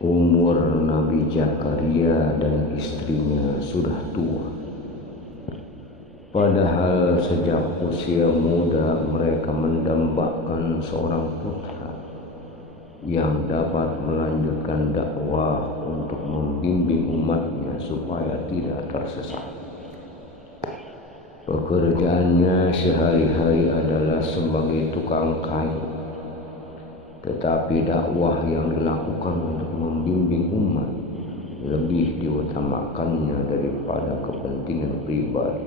Umur Nabi Zakaria dan istrinya sudah tua. Padahal sejak usia muda mereka mendambakan seorang putra yang dapat melanjutkan dakwah untuk membimbing umatnya supaya tidak tersesat. Pekerjaannya sehari-hari adalah sebagai tukang kayu, tetapi dakwah yang dilakukan untuk membimbing umat lebih diutamakannya daripada kepentingan pribadi.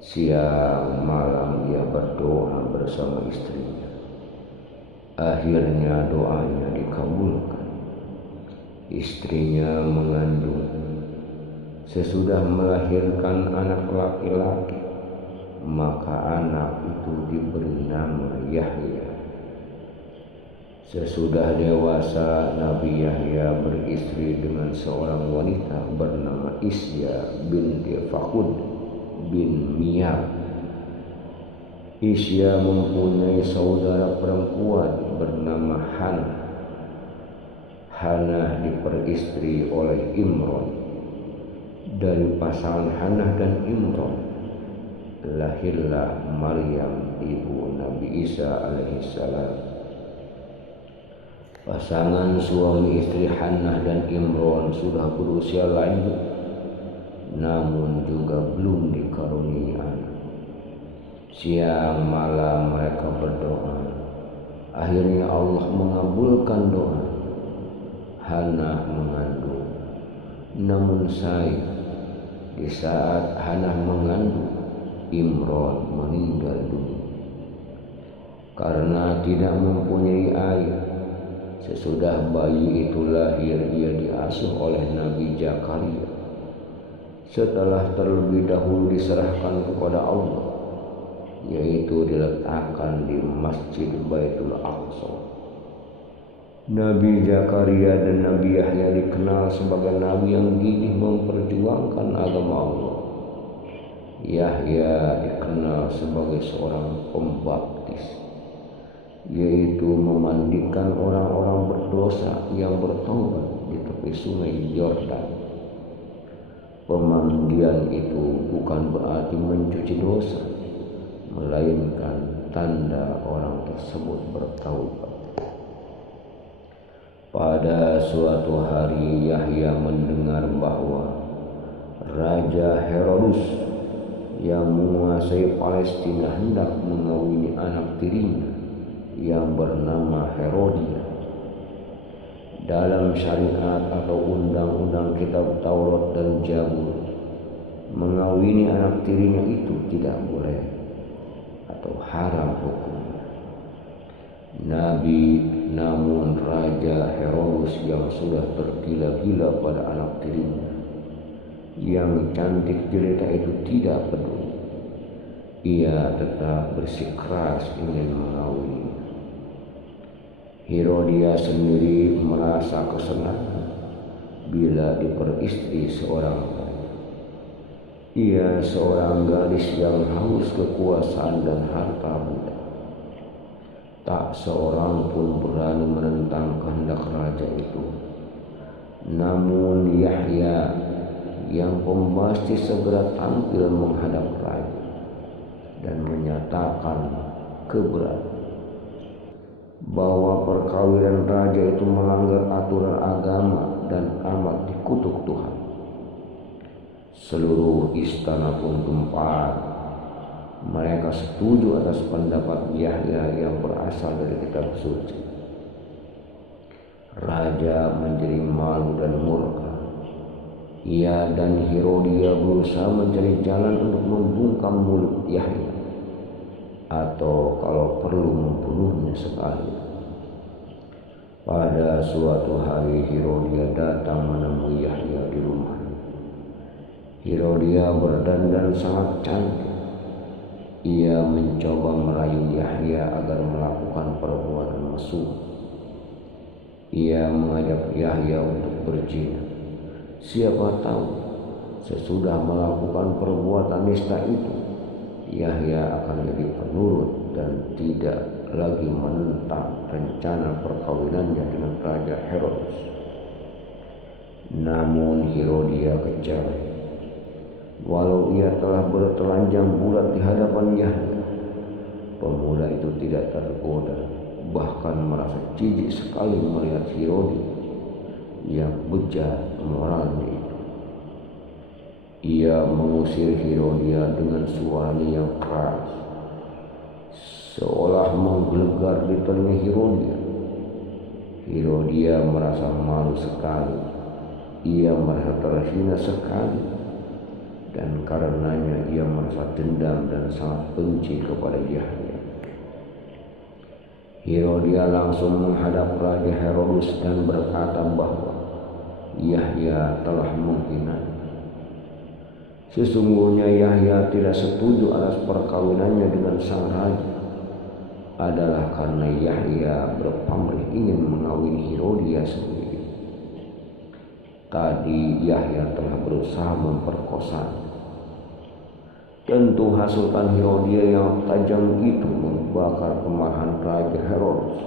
Siang malam ia berdoa bersama istrinya. Akhirnya doanya dikabulkan. Istrinya mengandung. Sesudah melahirkan anak laki-laki, maka anak itu diberi nama Yahya. Sesudah dewasa, Nabi Yahya beristri dengan seorang wanita bernama Isya binti Fakhud bin Miyah. Isya mempunyai saudara perempuan bernama Hannah. Hannah diperistri oleh Imran. Dari pasangan Hannah dan Imran lahirlah Maryam ibu Nabi Isa alaihissalam. Pasangan suami istri Hannah dan Imran sudah berusia lanjut, namun juga belum dikaruniai anak. Siang malam mereka berdoa. Akhirnya Allah mengabulkan doa. Hannah mengandung. Namun sayang, di saat Hannah mengandung, Imran meninggal dunia karena tidak mempunyai ayah. Sesudah bayi itu lahir, ia diasuh oleh Nabi Zakaria. Setelah terlebih dahulu diserahkan kepada Allah, yaitu diletakkan di Masjid Baitul Aqsa. Nabi Zakaria dan Nabi Yahya dikenal sebagai nabi yang gigih memperjuangkan agama Allah. Yahya dikenal sebagai seorang pembaptis, yaitu memandikan orang-orang berdosa yang bertobat di tepi sungai Yordan. Pemandian itu bukan berarti mencuci dosa, melainkan tanda orang tersebut bertaubat. Pada suatu hari Yahya mendengar bahwa Raja Herodus yang menguasai Palestina hendak mengawini anak tirinya yang bernama Herodia. Dalam syariat atau undang-undang kitab Taurat dan Zabur, mengawini anak tirinya itu tidak boleh atau haram hukumnya. Namun Raja Herodus yang sudah tergila-gila pada anak tirinya yang cantik jelita itu tidak peduli. Ia tetap bersikeras ingin mengawini. Herodia sendiri merasa kesenangan bila diperistri seorang raja. Ia seorang gadis yang haus kekuasaan dan harta benda. Tak seorang pun berani menentang kehendak raja itu. Namun Yahya yang pembastis segera tampil menghadap raja dan menyatakan keberatan bahwa perkawinan raja itu melanggar aturan agama dan amat dikutuk Tuhan. Seluruh istana pun gempar. Mereka setuju atas pendapat Yahya yang berasal dari kitab suci. Raja menjadi malu dan murka. Ia dan Herodia berusaha mencari jalan untuk membungkam mulut Yahya, atau kalau perlu membunuhnya sekali. Pada suatu hari Herodia datang menemui Yahya di rumah. Herodia berdandan sangat cantik. Ia mencoba merayu Yahya agar melakukan perbuatan mesum. Ia mengajak Yahya untuk berzina. Siapa tahu sesudah melakukan perbuatan nista itu, Yahya akan jadi penurut dan tidak lagi menentang rencana perkawinannya dengan Raja Herodes. Namun Herodia kejar. Walau ia telah bertelanjang bulat di hadapan Yahya, pemuda itu tidak tergoda, bahkan merasa jijik sekali melihat Herodia yang bejat moralnya itu. Ia mengusir Herodia dengan suaranya yang keras, seolah menggelegar di telinga Herodia. Herodia merasa malu sekali. Ia merasa terhina sekali, dan karenanya ia merasa dendam dan sangat benci kepada Yahya. Herodia langsung menghadap Raja Herodes dan berkata bahwa Yahya telah menghina. Sesungguhnya Yahya tidak setuju atas perkawinannya dengan sang raja adalah karena Yahya berpamrih ingin mengawini Herodia sendiri. Tadi Yahya telah berusaha memperkosa. Tentu hasutan Herodia yang tajam itu membakar kemarahan Raja Herodes.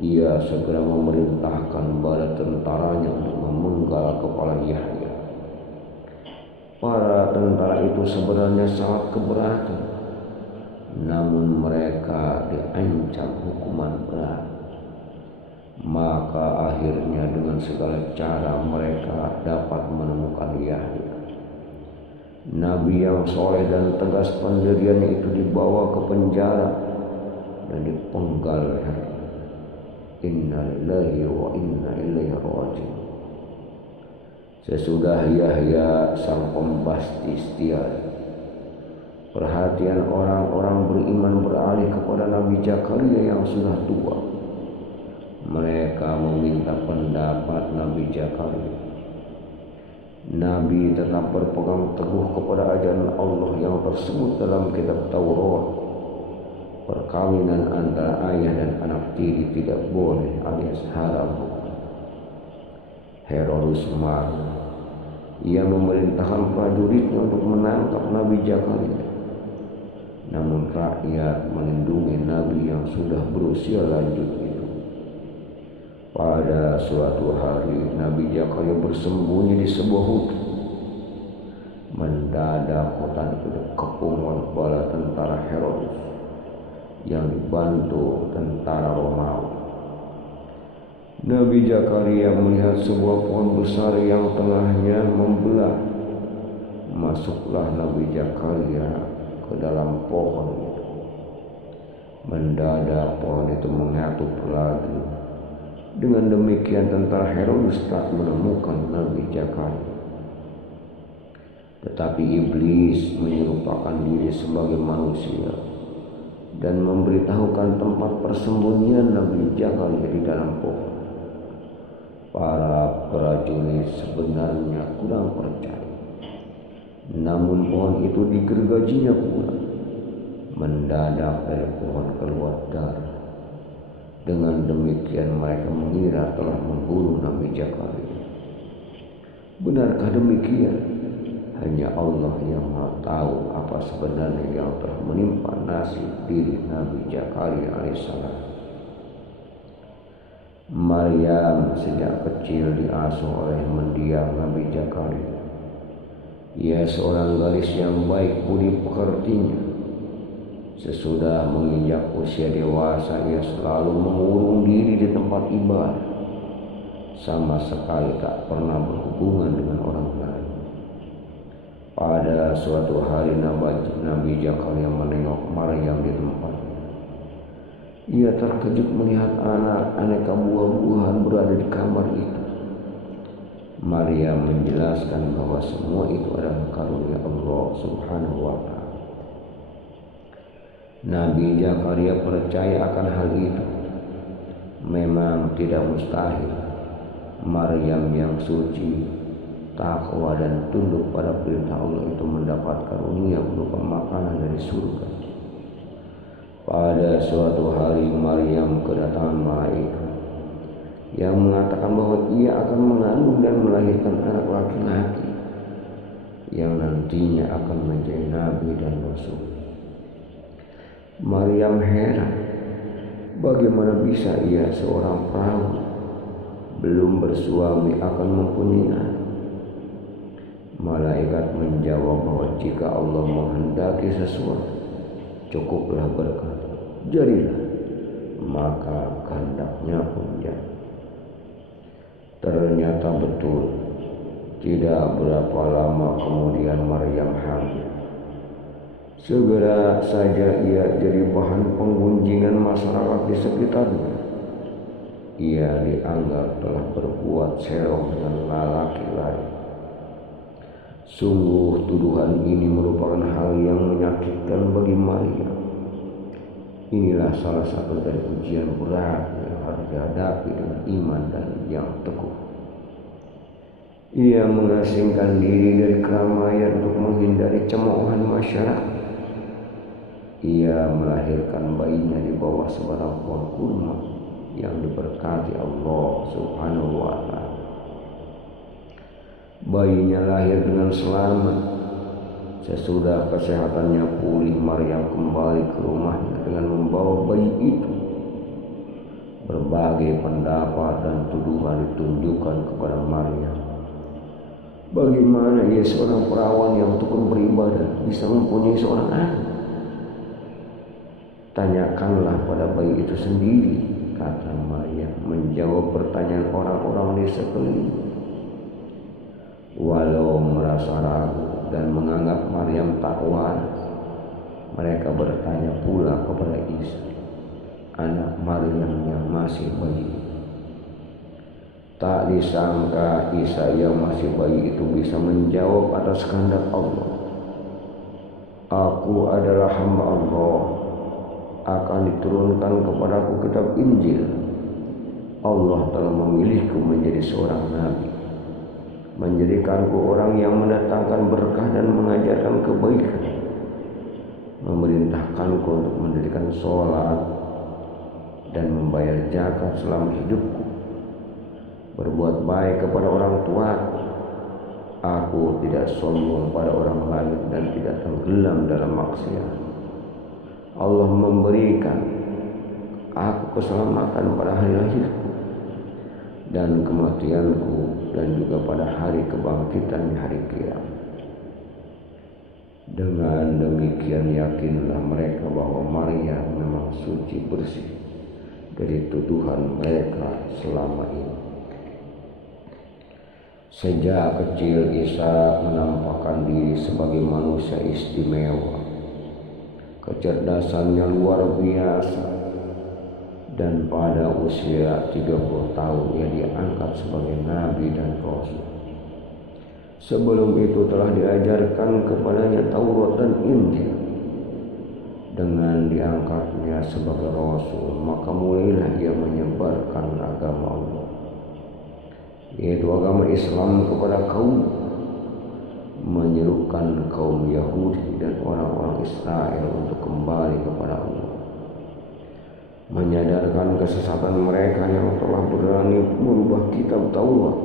Ia segera memerintahkan bala tentaranya untuk memenggal kepala Yahya. Para tentara itu sebenarnya sangat keberatan, namun mereka diancam hukuman berat. Maka akhirnya dengan segala cara mereka dapat menemukan Yahya. Nabi yang soleh dan tegas pendiriannya itu dibawa ke penjara dan dipenggal lehernya. Inna lillahi wa inna ilaihi raji'un. Sesudah Yahya sang pembastis tiada, perhatian orang-orang beriman beralih kepada Nabi Zakaria yang sudah tua. Mereka meminta pendapat Nabi Zakaria. Nabi tetap berpegang teguh kepada ajaran Allah yang tersebut dalam kitab Taurat. Perkawinan antara ayah dan anak tiri tidak boleh alias haram. Herodes marah. Ia memerintahkan prajuritnya untuk menangkap Nabi Zakaria. Namun rakyat melindungi Nabi yang sudah berusia lanjut itu. Pada suatu hari Nabi Zakaria bersembunyi di sebuah hutan. Mendadak hutan itu dikepung oleh bala tentara Herodes yang dibantu tentara Romawi. Nabi Zakaria melihat sebuah pohon besar yang tengahnya membelah. Masuklah Nabi Zakaria ke dalam pohon itu. Mendadak pohon itu mengatup lagi. Dengan demikian tentara Herodes tak menemukan Nabi Zakaria. Tetapi iblis menyerupakan diri sebagai manusia dan memberitahukan tempat persembunyian Nabi Zakaria di dalam pohon. Para prajurit sebenarnya kurang percaya. Namun pohon itu digergajinya pula. Mendadak dari pohon keluar darah. Dengan demikian mereka mengira telah membunuh Nabi Zakaria. Benarkah demikian? Hanya Allah yang Maha tahu apa sebenarnya yang telah menimpa nasib diri Nabi Zakaria alaihissalam. Maryam sejak kecil diasuh oleh mendiang Nabi Zakaria. Ia seorang gadis yang baik budi pekertinya. Sesudah menginjak usia dewasa, ia selalu mengurung diri di tempat ibadah, sama sekali tak pernah berhubungan dengan orang lain. Pada suatu hari Nabi Zakaria menengok Maryam di tempatnya. Ia terkejut melihat aneka buah-buahan berada di kamar itu. Maryam menjelaskan bahwa semua itu adalah karunia Allah Subhanahu wa Ta'ala. Nabi Zakaria percaya akan hal itu. Memang tidak mustahil Maryam yang suci, takwa dan tunduk pada perintah Allah itu mendapat karunia berupa makanan dari surga. Pada suatu hari Maryam kedatangan malaikat yang mengatakan bahwa ia akan mengandung dan melahirkan anak laki-laki yang nantinya akan menjadi nabi dan rasul. Maryam heran. Bagaimana bisa ia seorang perawi belum bersuami akan mempunyai anak? Malaikat menjawab bahwa jika Allah menghendaki sesuatu, cukuplah berkata, jadilah, maka kehendaknya pun jadi. Ternyata betul, tidak berapa lama kemudian Maryam hamil. Segera saja ia jadi bahan penggunjingan masyarakat di sekitarnya. Ia dianggap telah berbuat serong dengan lelaki lain. Sungguh tuduhan ini merupakan hal yang menyakitkan bagi Maryam. Inilah salah satu dari ujian berat yang harus dihadapi dengan iman dan yang teguh. Ia mengasingkan diri dari keramaian untuk menghindari cemoohan masyarakat. Ia melahirkan bayinya di bawah sebatang pohon kurma yang diberkati Allah Subhanahu wa Ta'ala. Bayinya lahir dengan selamat. Sesudah kesehatannya pulih, Maryam kembali ke rumahnya dengan membawa bayi itu. Berbagai pendapat dan tuduhan ditunjukkan kepada Maryam. Bagaimana ia seorang perawan yang tekun beribadah bisa mempunyai seorang anak? Tanyakanlah pada bayi itu sendiri, kata Maryam menjawab pertanyaan orang-orang di sekeliling. Walau merasa ragu dan menganggap Maryam tak waras, mereka bertanya pula kepada Isa, anak Maryam yang masih bayi. Tak disangka Isa yang masih bayi itu bisa menjawab atas kehendak Allah. Aku adalah hamba Allah, akan diturunkan kepadaku kitab Injil. Allah telah memilihku menjadi seorang nabi, menjadikanku orang yang mendatangkan berkah dan mengajarkan kebaikan, memerintahkanku untuk mendirikan sholat dan membayar zakat selama hidupku, berbuat baik kepada orang tuaku. Aku tidak sombong pada orang lain dan tidak tenggelam dalam maksiat. Allah memberikan aku keselamatan pada hari lahirku dan kematianku, dan juga pada hari kebangkitan di hari kiamat. Dengan demikian yakinlah mereka bahwa Maryam memang suci bersih dari tuduhan mereka selama ini. Sejak kecil Isa menampakkan diri sebagai manusia istimewa. Kecerdasannya luar biasa, dan pada usia 30 tahun ia diangkat sebagai nabi dan rasul. Sebelum itu telah diajarkan kepadanya Taurat dan Injil. Dengan diangkatnya sebagai rasul, maka mulailah ia menyebarkan agama Allah, yaitu agama Islam, kepada kaum, menyerukan kaum Yahudi dan orang-orang Israel untuk kembali kepada Allah, menyadarkan kesesatan mereka yang telah berani merubah kitab Taurat,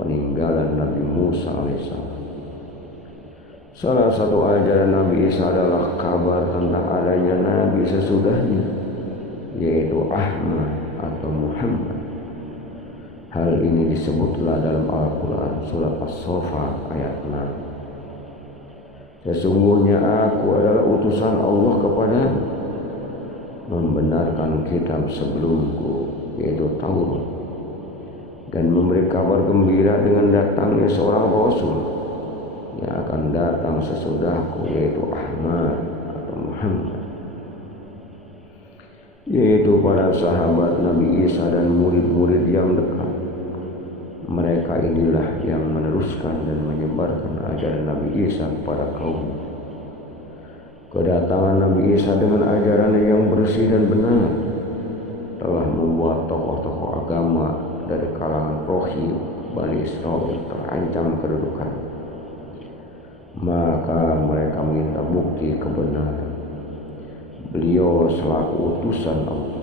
peninggalan Nabi Musa alaihissalam. Salah satu ajaran Nabi Isa adalah kabar tentang adanya Nabi sesudahnya, yaitu Ahmad atau Muhammad. Hal ini disebutlah dalam Al-Quran surat As-Saffat ayat 6. Sesungguhnya aku adalah utusan Allah kepadamu, membenarkan kitab sebelumku, yaitu Taurat, dan memberi kabar gembira dengan datangnya seorang rasul yang akan datang sesudahku, yaitu Ahmad atau Muhammad, yaitu para sahabat Nabi Isa dan murid-murid yang dekat. Mereka inilah yang meneruskan dan menyebarkan ajaran Nabi Isa kepada kaum. Kedatangan Nabi Isa dengan ajaran yang bersih dan benar telah membuat tokoh-tokoh agama dari kalangan rohani Bani Israel terancam kedudukan. Maka mereka minta bukti kebenaran beliau selaku utusan Allah.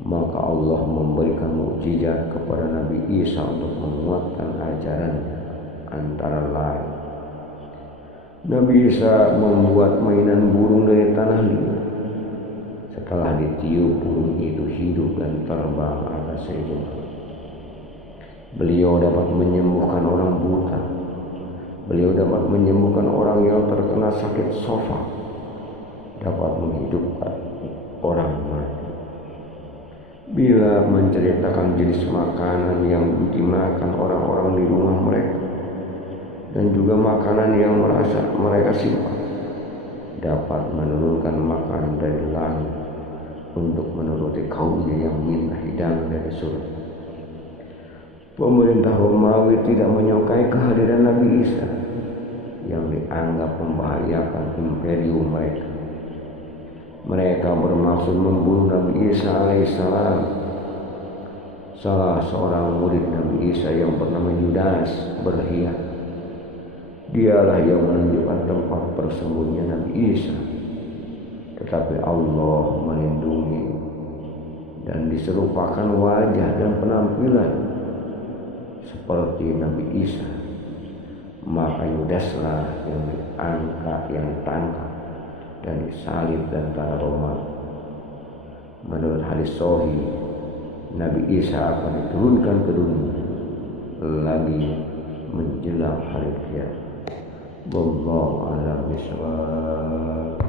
Maka Allah memberikan mukjizat kepada Nabi Isa untuk menguatkan ajarannya. Antara lain, Nabi Isa membuat mainan burung dari tanah liat. Setelah ditiup, burung itu hidup dan terbang agak sejauh. Beliau dapat menyembuhkan orang buta. Beliau dapat menyembuhkan orang yang terkena sakit sofa. Dapat menghidupkan orang mati. Bila menceritakan jenis makanan yang dimakan orang-orang di rumah mereka, dan juga makanan yang mereka simpan, dapat menurunkan makanan dari langit untuk menuruti kaumnya yang minta hidangan dari surga. Pemerintah Romawi tidak menyukai kehadiran Nabi Isa yang dianggap membahayakan imperium mereka. Mereka bermaksud membunuh Nabi Isa alaihissalam. Salah seorang murid Nabi Isa yang bernama Yudas berkhianat. Dialah yang menunjukkan tempat persembunyian Nabi Isa. Tetapi Allah melindungi dan diserupakan wajah dan penampilan seperti Nabi Isa. Maka Yudaslah yang diangkat, yang ditangkap dan disalib dan tentara Roma. Menurut hadis sahih, Nabi Isa akan diturunkan ke dunia lagi menjelang hari kiamat. Wallahu a'lam bishawab.